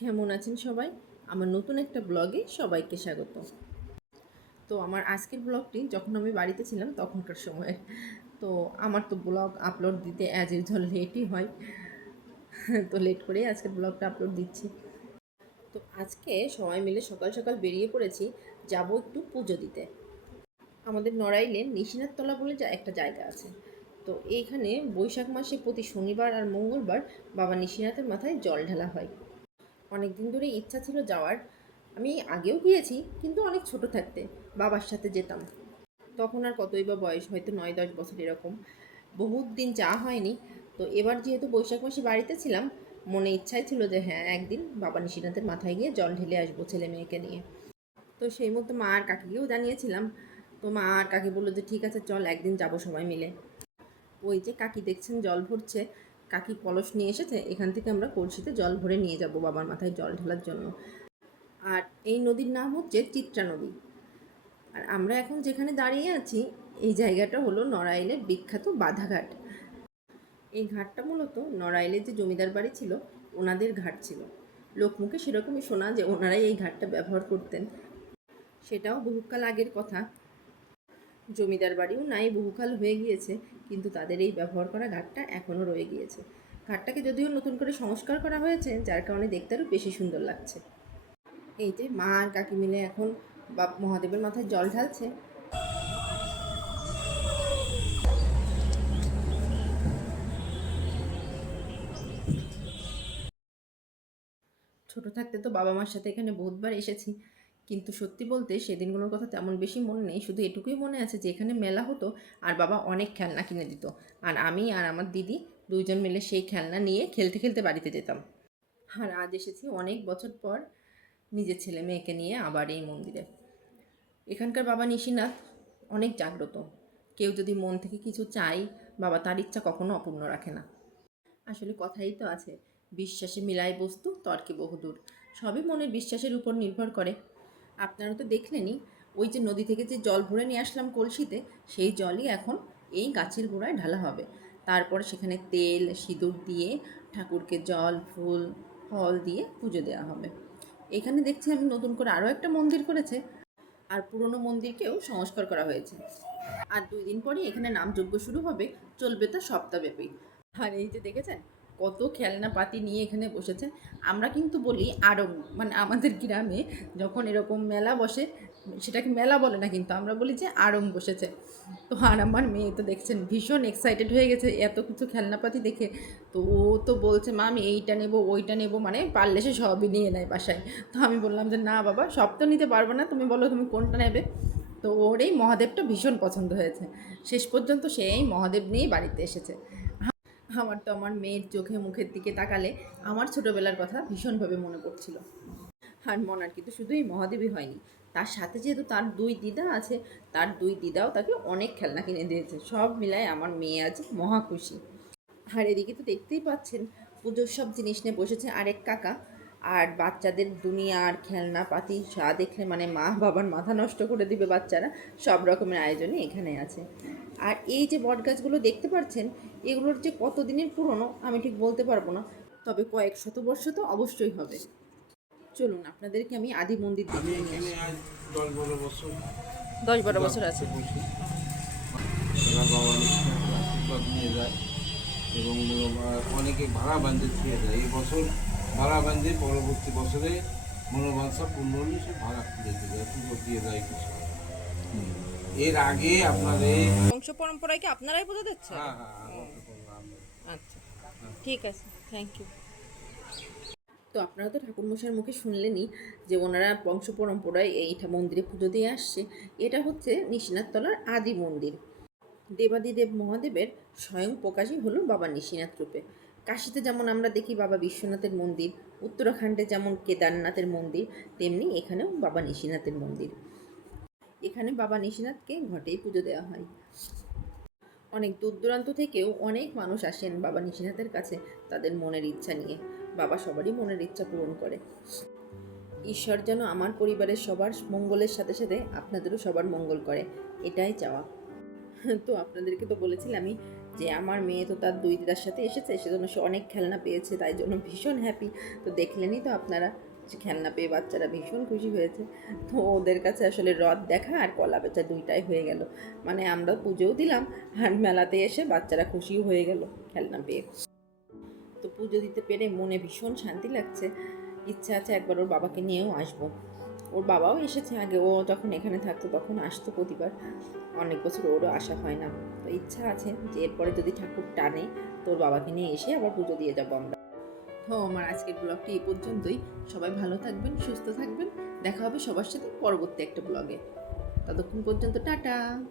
কেমন আছেন সবাই? আমার নতুন একটা ব্লগে সবাইকে স্বাগত। তো আমার আজকের ব্লগটি যখন আমি বাড়িতে ছিলাম তখনকার সময়। তো আমার তো ব্লগ আপলোড দিতে অ্যাজ ইউজুয়াল লেটই হয়। তো লেট করেই আজকের ব্লগটা আপলোড দিচ্ছি। তো আজকে সবাই মিলে সকাল সকাল বেরিয়ে পড়েছি যাব একটু পুজো দিতে। আমাদের নড়াইলে নিশিনাথতলা বলে একটা জায়গা আছে। তো এইখানে বৈশাখ মাসে প্রতি শনিবার আর মঙ্গলবার বাবা নিশিনাথের মাথায় জল ঢালা হয়। অনেক দিন ধরে ইচ্ছা ছিল যাওয়ার। আমি আগেও গিয়েছি, কিন্তু অনেক ছোট থাকতে, বাবার সাথে যেতাম। তখন আর কতই বা বয়স, হয়তো নয়, দশ বছর এরকম। বহুত দিন যা হয়নি। তো এবার যেহেতু বৈশাখ মাসে বাড়িতে ছিলাম, মনে ইচ্ছাই ছিল যে হ্যাঁ একদিন বাবা নিশিনাথের মাথায় গিয়ে জল ঢেলে আসব ছেলে মেয়েকে নিয়ে। তো সেই মতো মা আর কাকিকেও জানিয়েছিলাম। তো মা আর কাকি বলল যে, ঠিক আছে, চল একদিন যাব সবাই মিলে। ওই যে কাকি দেখছেন জল ভরছে কাকি কলস নিয়ে এসেছে, এখান থেকে আমরা কলসিতে জল ভরে নিয়ে যাব বাবার মাথায় জল ঢালার জন্য। আর এই নদীর নাম হচ্ছে চিত্রা নদী। আর আমরা এখন যেখানে দাঁড়িয়ে আছি, এই জায়গাটা হলো নড়াইলের বিখ্যাত বাধাঘাট। এই ঘাটটা মূলত নড়াইলের যে জমিদার বাড়ি ছিল, ওনাদের ঘাট ছিল। লোকমুখে সেরকমই শোনা যে ওনারাই এই ঘাটটা ব্যবহার করতেন। সেটাও বহুকাল আগের কথা। জমিদার বাড়িও নাই, বহুকাল হয়ে গিয়েছে। কিন্তু তাদের এই ব্যবহার করা ঘাটটা এখনও রয়ে গিয়েছে। ঘাটটাকে যদিও নতুন করে সংস্কার করা হয়েছে, যার কারণে দেখতে আরও বেশি সুন্দর লাগছে। এই যে মা আর কাকি মিলে এখন বাপ মহাদেবের মাথায় জল ঢালছে। ছোট থাকতে তো বাবা মার সাথে এখানে বহুতবার এসেছি। কিন্তু সত্যি বলতে সেদিনগুলোর কথা তেমন বেশি মনে নেই। শুধু এটুকুই মনে আছে যে, এখানে মেলা হতো আর বাবা অনেক খেলনা কিনে দিত। আর আমি আর আমার দিদি দুইজন মিলে সেই খেলনা নিয়ে খেলতে খেলতে বাড়িতে যেতাম। আর আজ এসেছি অনেক বছর পর নিজের ছেলে মেয়েকে নিয়ে আবার এই মন্দিরে। এখানকার বাবা নিশিনাথ অনেক জাগ্রত। কেউ যদি মন থেকে কিছু চাই বাবা তার ইচ্ছা কখনো অপূর্ণ রাখে না। আসলে কথাই তো আছে, বিশ্বাসে মিলাই বস্তু, তর্কে বহুদূর। সবই মনের বিশ্বাসের উপর নির্ভর করে। আপনারা তো দেখলেনই, ওই যে নদী থেকে যে জল ভরে নিয়ে আসলাম কলসিতে, সেই জলই এখন এই গাছের গোড়ায় ঢালা হবে। তারপর সেখানে তেল, সিঁদুর দিয়ে ঠাকুরকে জল, ফুল, ফল দিয়ে পুজো দেওয়া হবে। এখানে দেখছি আমি নতুন করে আরও একটা মন্দির করেছে, আর পুরনো মন্দিরকেও সংস্কার করা হয়েছে। আর দুই দিন পরে এখানে নামযজ্ঞ শুরু হবে, চলবে তা সপ্তাহব্যাপী। আর এই যে দেখেছেন কত খেলনা পাতি নিয়ে এখানে বসেছে। আমরা কিন্তু বলি আরং মানে আমাদের গ্রামে যখন এরকম মেলা বসে, সেটাকে মেলা বলে না কিন্তু, আমরা বলি যে আড়ং বসেছে। তো আর আমার মেয়ে তো দেখছেন, ভীষণ এক্সাইটেড হয়ে গেছে এত কিছু খেলনাপাতি দেখে। তো ও তো বলছে, মা, আমি এইটা নেব, ওইটা নেব মানে পারলে সে সবই নিয়ে নেয় বাসায়। তো আমি বললাম যে, না বাবা, সব তো নিতে পারব না, তুমি বলো তুমি কোনটা নেবে? তো ওর এই মহাদেবটা ভীষণ পছন্দ হয়েছে। শেষ পর্যন্ত সে এই মহাদেব নিয়েই বাড়িতে এসেছে। আমার তো আমার মেয়ের চোখে মুখের দিকে তাকালে আমার ছোটবেলার কথা ভীষণভাবে মনে পড়ছিল। আর মনার কিন্তু শুধুই মহাদেবী হয়নি, তার সাথে যেহেতু তার দুই দিদা আছে, তার দুই দিদাও তাকে অনেক খেলনা কিনে দিয়েছে, সব মিলায় আমার মেয়ে আজ মহা খুশি। আর এদিকে তো দেখতেই পাচ্ছেন, পুজোর সব জিনিস নিয়ে বসেছে আরেক কাকা আর বাচ্চাদের দুনিয়ার খেলনা পাতি যা দেখলে মানে মা বাবার মাথা নষ্ট করে দিবে বাচ্চারা সব রকমের আয়োজনই এখানে আছে। আর এই যে বট গাছগুলো দেখতে পাচ্ছেন এগুলোর যে কতদিনের পুরনো আমি ঠিক বলতে পারব না। তবে কয়েক শত বর্ষ তো অবশ্যই হবে। চলুন আপনাদেরকে আমি আদি মন্দির আমি দেখিয়ে নিয়ে দশ বারো বছর দশ বারো বছর আছে। নিয়ে যায় এবং অনেকে ভাড়া বান্ধে ছুঁয়ে যায়। এই বছর ভাড়া বান্ধে পরবর্তী বছরে মনোবাঞ্ছা পূর্ণ হলে সে ভাড়া দিতে দিয়ে যায় কিছু। এর আগে আপনার এই বংশ পরম্পরায় কি আপনারাই পুজো দিচ্ছেন হ্যাঁ হ্যাঁ আচ্ছা ঠিক আছে থ্যাংক ইউ তো আপনারা তো ঠাকুরমশাইয়ের মুখে শুনলেনই যে ওনারা বংশ পরম্পরায় এইটা মন্দিরে পুজো দিয়ে আসছে। এটা হচ্ছে নিশিনাথতলার আদি মন্দির। দেবাদিদেব মহাদেবের স্বয়ং প্রকাশই হলো বাবা নিশিনাথ রূপে। কাশিতে যেমন আমরা দেখি বাবা বিশ্বনাথের মন্দির, উত্তরাখণ্ডে যেমন কেদারনাথের মন্দির, তেমনি এখানেও বাবা নিশিনাথের মন্দির। এখানে বাবা নিশিনাথকে ঘটেই পুজো দেওয়া হয়। অনেক দূর দূরান্ত থেকেও অনেক মানুষ আসেন বাবা নিশিনাথের কাছে তাদের মনের ইচ্ছা নিয়ে। বাবা সবারই মনের ইচ্ছা পূরণ করে। ঈশ্বর যেন আমার পরিবারের সবার মঙ্গলের সাথে সাথে আপনাদেরও সবার মঙ্গল করে। এটাই চাওয়া। তো আপনাদেরকে তো বলেছিলামই যে আমার মেয়ে তো তার দুই দিদার সাথে এসেছে, সেজন্য সে অনেক খেলনা পেয়েছে, তাই জন্য ভীষণ হ্যাপি তো দেখলেনই তো আপনারা খেলনা পেয়ে বাচ্চারা ভীষণ খুশি হয়েছে। তো ওদের কাছে আসলে রথ দেখা আর কলা বেচা দুইটাই হয়ে গেল। মানে আমরা পুজোও দিলাম আর মেলাতে এসে বাচ্চারা খুশিও হয়ে গেল খেলনা পেয়ে। তো পুজো দিতে পেরে মনে ভীষণ শান্তি লাগছে। ইচ্ছা আছে একবার ওর বাবাকে নিয়েও আসব। ওর বাবাও এসেছে আগে, ও যখন এখানে থাকতো তখন আসতো প্রতিবার। অনেক বছর ওরও আসা হয় না। তো ইচ্ছা আছে যে এরপরে যদি ঠাকুর টানে, তোর বাবাকে নিয়ে এসে আবার পুজো দিয়ে যাব আমরা। তো আমার আজকের ব্লগটি এই পর্যন্তই। সবাই ভালো থাকবেন, সুস্থ থাকবেন। দেখা হবে সবার সাথে পরবর্তী একটা ব্লগে। ততক্ষণ পর্যন্ত টাটা।